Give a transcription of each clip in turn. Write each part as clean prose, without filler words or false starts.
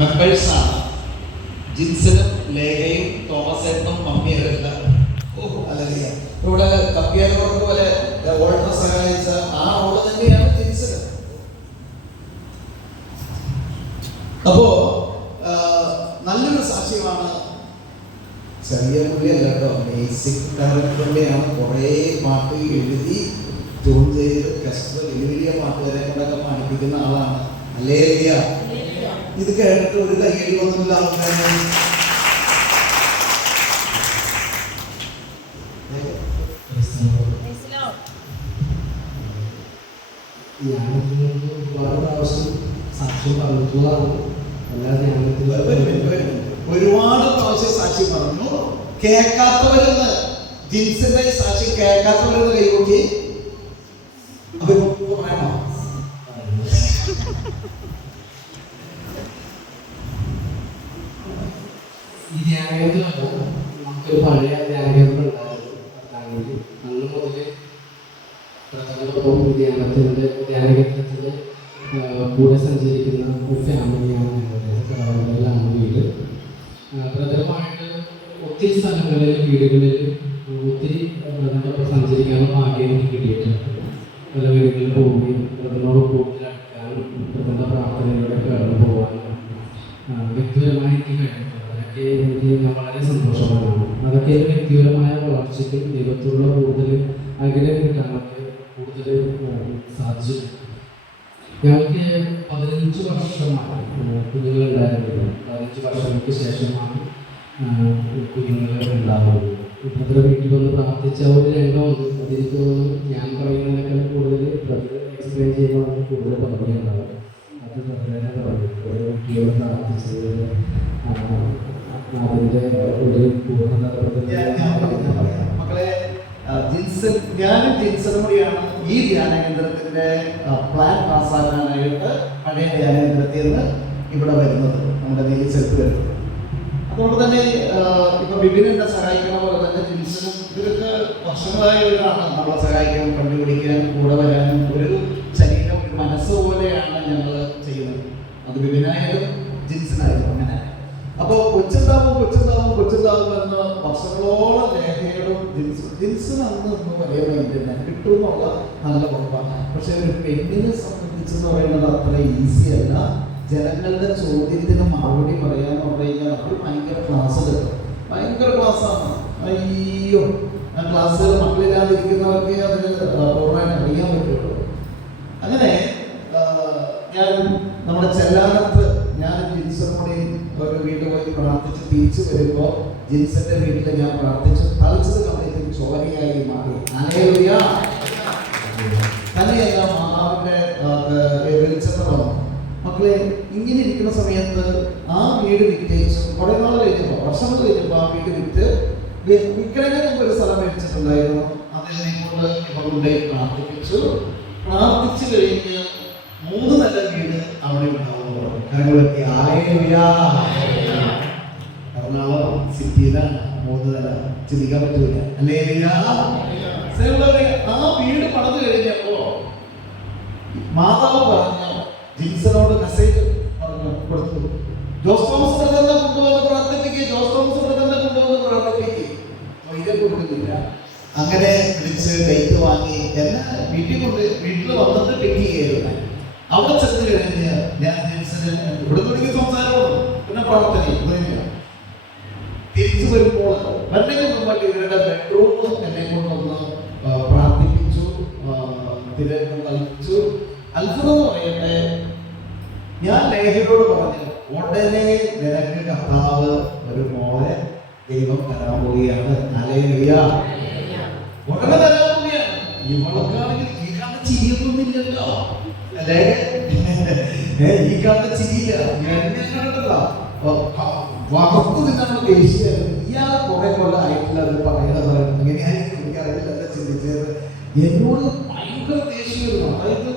മെമ്പേഴ്സാണ്. ജിൻസനും ലേഖയും തോമസേട്ടനും മമ്മിയവരെല്ലാം. അല്ലെങ്കിൽ ഇവിടെ കമ്പ്യാരോട് പോലെ ഓൾട്ടർ സഹായിച്ച ആ ഓള് തന്നെയാണ് ജിൻസന്. അപ്പോ നല്ലൊരു സാക്ഷ്യമാണ്. ചെറിയ പുള്ളിയല്ല കേട്ടോ, ബേസിക് ക്യാരക്ടറിൻ്റെയാണ്. കുറേ പാട്ട് എഴുതി ട്യൂൺ ചെയ്ത് കഷ്ട വലിയ വലിയ പാട്ടുകാരെ കൊണ്ടൊക്കെ പാടിപ്പിക്കുന്ന ആളാണ്. ഹല്ലേലൂയ. ഇത് കേട്ടിട്ട് ഒരു കയ്യടി ഒന്നുമില്ല ആൾക്കാരെ. സാക്ഷ്യം പറഞ്ഞിട്ടുള്ളതാണ്. ഒരുപാട് പ്രാവശ്യം സാക്ഷി പറഞ്ഞു. കേൾക്കാത്തവരെന്ന് ജിൻസിന്റെ സാക്ഷി കേൾക്കാത്തവരെന്ന് കൈകൊട്ടി പറയണോ? ഈ ധ്യാനകേന്ദ്രമല്ല, നമുക്കൊരു പഴയ ധ്യാനകേന്ദ്രം ഉണ്ടായിരുന്നു. അന്ന് മുതൽ പ്രധാനപ്പെട്ട ധ്യാനത്തിൻ്റെ ധ്യാനകേന്ദ്രത്തിൻ്റെ കൂടെ സഞ്ചരിക്കുന്ന ഒരു ഫാമിലിയാണ് ഞങ്ങളുടെല്ലാം വീട്. പ്രധാനമായിട്ട് ഒത്തിരി സ്ഥലങ്ങളിൽ വീടുകളിൽ ഒത്തിരി സഞ്ചരിക്കാനുള്ള ഭാഗ്യം എനിക്ക് കിട്ടിയിട്ടുണ്ട്. പല വീടുകളിൽ പോവുകയും പ്രധാനോട് കൂടുതൽ അടുക്കാനും പ്രധാന പ്രാർത്ഥനയിലൂടെ കടന്നു പോകാനും വ്യക്തിപരമായി എനിക്ക് കഴിഞ്ഞിട്ടുണ്ട്. അതൊക്കെ എനിക്ക് ഞാൻ വളരെ സന്തോഷവാനാണ്. അതൊക്കെ എൻ്റെ വ്യക്തിപരമായ വളർച്ചയ്ക്കും ദൈവത്തോടുള്ള കൂടുതൽ ആഗ്രഹം കിട്ടാനൊക്കെ കൂടുതൽ സാധിച്ചിട്ടുണ്ട്. ഞങ്ങൾക്ക് 15 വർഷമായി കുഞ്ഞുങ്ങളുണ്ടായിരുന്നില്ല. 15 വർഷങ്ങൾക്ക് ശേഷമാണ് കുഞ്ഞുങ്ങൾ ഉണ്ടാകുന്നത്. ബ്രദർ വീട്ടിൽ വന്ന് പ്രാർത്ഥിച്ച ഒരു രംഗമുണ്ട്. അതെനിക്ക് തോന്നുന്നു ഞാൻ പറയുന്നതിനേക്കാൾ കൂടുതൽ ബ്രദർ എക്സ്പ്ലെയിൻ ചെയ്യുമ്പോൾ കൂടുതൽ പറയുന്നുണ്ടാവും. അത് ബ്രദറിനെ പറഞ്ഞു ഓരോ വീട്ടിലോട് പ്രാർത്ഥിച്ചത് അതിൻ്റെ ഒരു പൂർണ്ണത. മക്കളെ, ഞാനും ജിൻസനും കൂടിയാണ് ഈ ധ്യാനകേന്ദ്രത്തിന്റെ പ്ലാൻ പാസ്സാക്കാനായിട്ട് പഴയ ധ്യാനകേന്ദ്രത്തിൽ നിന്ന് ഇവിടെ വരുന്നത്, നമ്മുടെ നെല്ലിച്ചെടുത്ത് വരുന്നത്. അതുകൊണ്ട് തന്നെ ഇപ്പൊ ബിബിൻ എന്നെ സഹായിക്കുന്ന പോലെ തന്നെ ജിൻസനും ഇവരൊക്കെ വർഷങ്ങളായവരാണ് നമ്മളെ സഹായിക്കാൻ, കണ്ടുപിടിക്കാനും കൂടെ വരാനും. ഒരു ശരീരം, ഒരു മനസ്സ് പോലെയാണ് ഞങ്ങൾ ചെയ്യുന്നത്. അത് ബിബിനായാലും ജിൻസനായാലും അങ്ങനെ. അപ്പോൾ കൊച്ചുണ്ടാവും എന്ന് വർഷങ്ങളോളം ലേഖയോടും ജിൻസൺ അന്ന് വലിയ മൈൻഡ് കിട്ടുമെന്നുള്ള നല്ല ഉറപ്പാണ്. പക്ഷെ ഒരു പെണ്ണിനെ സംബന്ധിച്ചെന്ന് പറയുന്നത് അത്ര ഈസി അല്ല. ജനങ്ങളുടെ ചോദ്യത്തിന് മറുപടി പറയാന്ന് പറഞ്ഞു കഴിഞ്ഞാൽ അവർ ഭയങ്കര ക്ലാസ് കിട്ടും. ഭയങ്കര ക്ലാസ്സാണ്. അയ്യോ, ആ ക്ലാസ്സുകൾ മക്കളില്ലാതിരിക്കുന്നവർക്ക് അതിന് പൂർണ്ണമായിട്ട് അറിയാൻ പറ്റുള്ളൂ. അങ്ങനെ ഞാൻ നമ്മുടെ ചെല്ലാനത്ത് ഞാൻ ജിൻസനോടെയും ഒരു വീട്ടിൽ പോയി പ്രാർത്ഥിച്ച് തിരിച്ചു വരുമ്പോൾ ജിൻസന്റെ വീട്ടിൽ ഞാൻ പ്രാർത്ഥിച്ചു തളിച്ചത് കമ്പ്ലീറ്റ് ചോരയായി മാറി. ഹല്ലേലൂയ. തന്നെയല്ല, മാതാവിന്റെ വെളിച്ചെന്ന് പറഞ്ഞു. മക്കളെ, ഇങ്ങനെ ഇരിക്കുന്ന സമയത്ത് ആ വീട് വിറ്റേച്ചു കുറെ നാൾ കഴിഞ്ഞപ്പോൾ, വർഷങ്ങൾ കഴിഞ്ഞപ്പോൾ ആ വീട് വിൽക്കണമെങ്കിൽ മുമ്പ് ഒരു സ്ഥലം മേടിച്ചിട്ടുണ്ടായിരുന്നു. അതിനെ കൊണ്ട് ഇവരുടെ പ്രാർത്ഥിപ്പിച്ചു. പ്രാർത്ഥിച്ചു കഴിഞ്ഞ് 3 നില വീട് അവിടെ ഉണ്ടാവുന്നു. കരങ്ങളൊക്കെ എറണാകുളം സിറ്റിയിലാണ് 3 നില. ചിന്തിക്കാൻ പറ്റൂല. അല്ലേ? ആ വീട് പണിത് കഴിഞ്ഞപ്പോ മാതാവ് പറഞ്ഞു, ജിൻസനോട് മെസ്സേജ് കൊടുത്തു, ജോസ് തോമസ് ബ്രദറിനെ കൊണ്ടുവന്ന് പ്രാർത്ഥിപ്പിക്കുക, ജോസ് തോമസ് ബ്രദറിനെ കൊണ്ടുവന്ന് പ്രാർത്ഥിപ്പിക്കുക. ഇത് കൊടുക്കുന്നില്ല. അങ്ങനെ വിളിച്ച് ഡേറ്റ് വാങ്ങി എന്നെ വീട്ടിൽ വന്നിട്ട് പിക്ക് ചെയ്യായിരുന്നു. അവിടെ ചെന്ന് കഴിഞ്ഞ് ഞാൻ ജിൻസന് ഇവിടെ തുടങ്ങിയ സംസാരമാണ്, പിന്നെ പ്രാർത്ഥനയും. തിരിച്ചു വരുമ്പോൾ വന്നെങ്കിൽ മുമ്പായിട്ട് ഇവരുടെ ബെഡ്റൂം എന്നെ കൊണ്ടൊന്ന് പ്രാർത്ഥിപ്പിച്ചു, തിരക്ക് കളിച്ചു. അത്ഭുതം പറയട്ടെ, ഞാൻ ലേഖയോട് പറഞ്ഞു, ഉടനെ നിനക്ക് കർത്താവ് ഒരു മോളെ ദൈവം തരാൻ പോവുകയാണ്. ഹല്ലേലൂയ. ഉടനെ തരാൻ പോവുകയാണ്. ഇവൾക്കാണെങ്കിൽ ഈ കാണുന്ന ചിരിയൊന്നുമില്ലല്ലോ, അല്ലേ? ഈ കാണുന്ന ചിരിയില്ല. എന്നെ കണ്ടിട്ടില്ല, വളർത്തു നിന്നാണ് ദേശീയ. ഇയാൾ കുറെ കൊല്ലമായിട്ടില്ല അത് പറയുന്നത്. അങ്ങനെയായിരിക്കും, എനിക്കറിയില്ല എന്താ ചിന്തിച്ചത്. എന്നോട് ഭയങ്കര ദേഷ്യമായിരുന്നു. അതായത്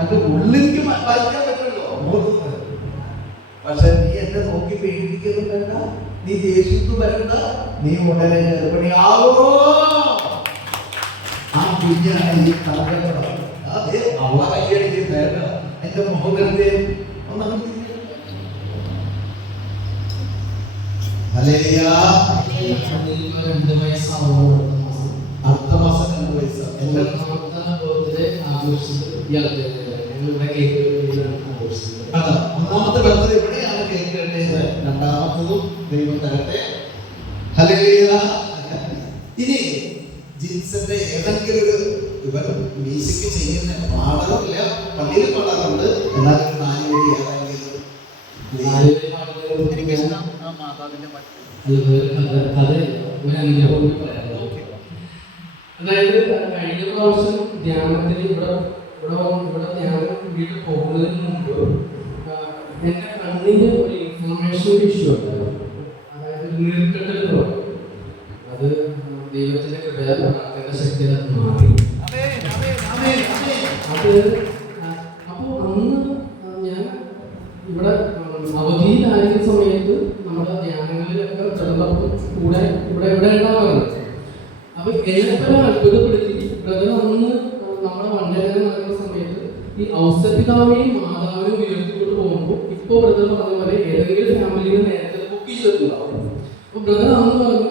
അതിന്റെ ഉള്ളിലേക്ക് വായിക്കാൻ പറ്റുമല്ലോ നോക്കുന്നത്. പക്ഷെ നീ എന്നെ നോക്കി പേടിപ്പിക്കുന്നു വേണ്ട, നീ ദേഷ്യത്തു വരണ്ട, നീ ഉടനെ ഗർഭിണിയാവോ. ആ കുഞ്ഞാണ് ഈ കാലഘട്ടം. അതെ, അവളെ കയ്യടിക്ക് വേണ്ട, എന്റെ മുഖത്തെ ഹല്ലേലൂയ. 2 വയസ്സാവുമ്പോൾ അടുത്ത മാസം 2 വയസ്സ്. എൻ്റെ ബർത്ത്ഡേ ആഘോഷിച്ചത് ഇയാളുടെ ഞങ്ങളുടെ കേക്ക് ആഘോഷിച്ചത്. അതാ ഒന്നാമത്തെ ബർത്ത്ഡേ ഇവിടെയാണ് കേക്ക് കട്ടിയത്. രണ്ടാമത്തതും ദൈവം തരട്ടെ. ഹല്ലേലൂയ. ഇനി ജിൻസന്റെ ഏതെങ്കിലും ഒരു ഇവർ മ്യൂസിക് ചെയ്യുന്ന പാടാറില്ല, പള്ളിയിൽ പാടാറുണ്ട്, എന്നാലും നാലുവരി ഏതെങ്കിലും അതായത് കഴിഞ്ഞ പ്രാവശ്യം ധ്യാനത്തിന് ഇവിടെ ധ്യാനം വീട്ടിൽ പോകുന്നതിന് മുമ്പ് എൻ്റെ കണ്ണിന് ഒരു ഇൻഫർമേഷൻ ഇഷ്യൂ ഉണ്ടായിരുന്നു. അതായത് നീർക്കെട്ടൽ പറയും. അത് ദൈവത്തിന്റെ കൃപയാൽ പ്രാർത്ഥന ശക്തിയിൽ അത് മാറി. അത് അപ്പോൾ അന്ന് ഞാൻ ഇവിടെ അവധിയിലായിരുന്ന സമയത്ത് നമ്മുടെ ധ്യാനങ്ങളിലൊക്കെ ചെറുപ്പം കൂടെ ഇവിടെ ഉണ്ടാവാറുണ്ട്. അപ്പൊ എന്നെപ്പോഴും അത്ഭുതപ്പെടുത്തി ബ്രദർ അന്ന് നമ്മുടെ വണ്ടേരം നടക്കുന്ന സമയത്ത് ഈ ഔസപിതാവിനെയും മാതാവിനെയും ഉയർത്തിക്കൊണ്ട് പോകുമ്പോൾ ഇപ്പൊ ബ്രദർ പറഞ്ഞ പോലെ ഏതെങ്കിലും ഫാമിലിയിൽ നേരത്തെ ബുക്ക് ചെയ്തിട്ടുണ്ടാവും. അപ്പൊ ബ്രദർ അന്ന് പറഞ്ഞു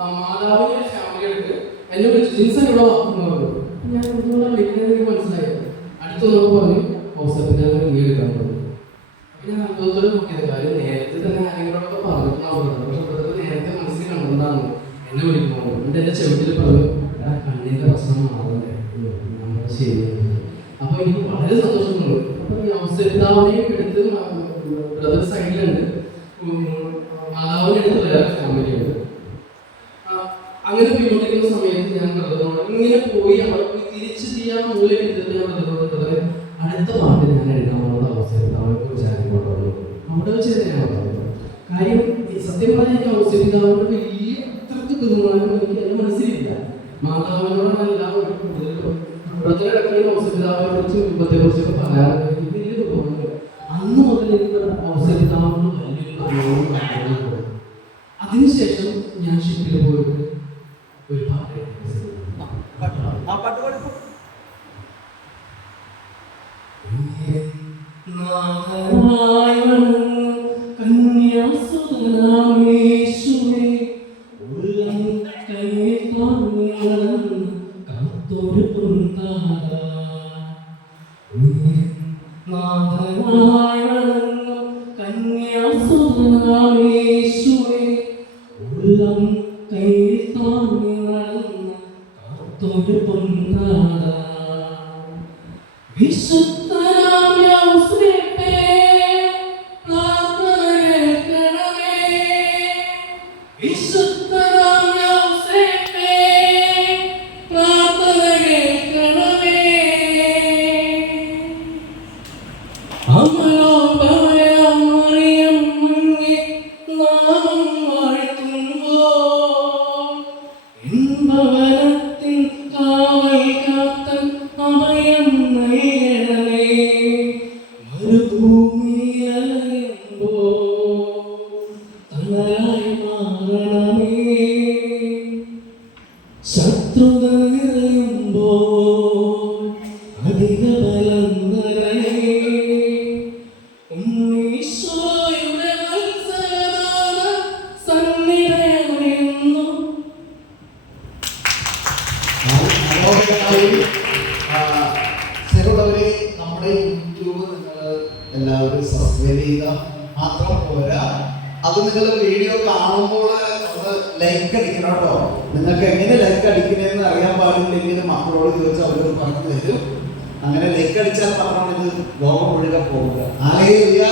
മാതാവിനെ ഫാമിലി എടുത്ത് എന്നെ വിളിച്ചു ജിൻസൺ ഇവിടെ എന്ന് പറഞ്ഞു. ഞാൻ എന്തുകൊണ്ടാണ് വിളിക്കുന്നത് എനിക്ക് മനസ്സിലായത്. അടുത്തൊന്നും പറഞ്ഞു ഔസപിതാവിനെ നീ എടുക്കാൻ പറഞ്ഞു. അപ്പൊ ഞാൻ അത്ഭുതത്തോടെ നോക്കിയത് കാര്യം നേരത്തെ തന്നെ ആരെങ്കിലോടൊക്കെ പറഞ്ഞിട്ടുണ്ടാവും. പക്ഷെ ബ്രദർ നേരത്തെ മനസ്സിൽ കണ്ടിട്ടുണ്ടാകുന്നു എന്നെ വിളിക്കുമ്പോൾ. എന്നിട്ട് എൻ്റെ ചെവിട്ടിൽ പറഞ്ഞു എടാ കണ്ണിൻ്റെ പ്രശ്നം മാറണ്ടേ നമ്മൾ ശരിയാണ്. അപ്പൊ എനിക്ക് വളരെ സന്തോഷമുണ്ട്. അപ്പൊ ഈ ഔസപിതാവിനെയും എടുത്ത് ബ്രദർ സൈഡിലുണ്ട്, മാതാവിനെ എടുത്ത് വേറെ ഫാമിലിയുണ്ട്. അങ്ങനെ പോയിക്കൊണ്ടിരിക്കുന്ന സമയത്ത് ഞാൻ ബ്രദറിനോട് ഇങ്ങനെ പോയി അവിടെ പോയി തിരിച്ചു ചെയ്യാൻ മൂലം എടുത്തിട്ട് ഞാൻ ബ്രദറിനോട് അടുത്ത പാട്ട് ഞാൻ എഴുതാനുള്ള ഔസപിതാവിനെ കുറിച്ച് ആരും കൊണ്ടുവന്നു. അവിടെ വെച്ച് തന്നെയാണ് പറഞ്ഞത്. കാര്യം സത്യം പറഞ്ഞാൽ എനിക്ക് ഔസപിതാവിനോട് വലിയ അത്രയ്ക്ക് ബഹുമാനം എനിക്ക് എൻ്റെ മനസ്സിലില്ല. മാതാവിനോടല്ല ബ്രദറിടക്കുന്ന ഔസപിതാവിനെ കുറിച്ച് കുടുംബത്തെ കുറിച്ചൊക്കെ പറയാറുണ്ട്. എനിക്ക് വലിയ ബഹുമാനം. അന്ന് മുതൽ എനിക്ക് ഔസപിതാവിനോട് വലിയൊരു ബഹുമാനം. അതിനുശേഷം ഞാൻ ഷിപ്പിൽ പോയിട്ട് ഒരു പാട്ട് കന്യാസുതനാമേശുവേ ഉള്ളം കയ്യിൽ കാത്തൊരു പൊന്താത നാഥനായ കന്യാസുതനാമേശുവേ ഉള്ളം കയ്യിൽ കാത്തൊരു പൊന്താത വിശുദ്ധനാം യൗസേപ്പേ പ്രാർത്ഥന കേൾക്കണമേ. വിശുദ്ധനാം യൗസേപ്പേ പ്രാർത്ഥന കേൾക്കണമേ. അമലോപമയാം മറിയം അങ്ങേ നാമം വാഴ്ത്തുമ്പോൾ ഭവനത്തിൻ കാവൽ കാത്തൻ അഭയം നൽകണമേ. മരുഭൂമിയിലലയുമ്പോൾ തണലായി മാറണമേ. ശത്രുത നിറയുമ്പോൾ അധിക ബലം തരണമേ. ഉണ്ണീശോയുടെ വത്സലദാന സന്നിധിയറിയുന്നു. ചിലവരെ നമ്മുടെ യൂട്യൂബ് നിങ്ങൾ എല്ലാവരും സബ്സ്ക്രൈബ് ചെയ്യുക മാത്രം പോരാ, അത് നിങ്ങൾ വീഡിയോ കാണുമ്പോൾ ഒന്ന് ലൈക്ക് അടിക്കണം കേട്ടോ. നിങ്ങൾക്ക് എങ്ങനെ ലൈക്ക് അടിക്കണമെന്ന് അറിയാൻ പാടില്ലെങ്കിൽ മക്കളോട് ചോദിച്ചാൽ അവർ പറഞ്ഞു തരും. അങ്ങനെ ലൈക്ക് അടിച്ചാൽ മാത്രമാണ് ഇത് ലോകം മുഴുവൻ പോകുക. ഹല്ലേലൂയ.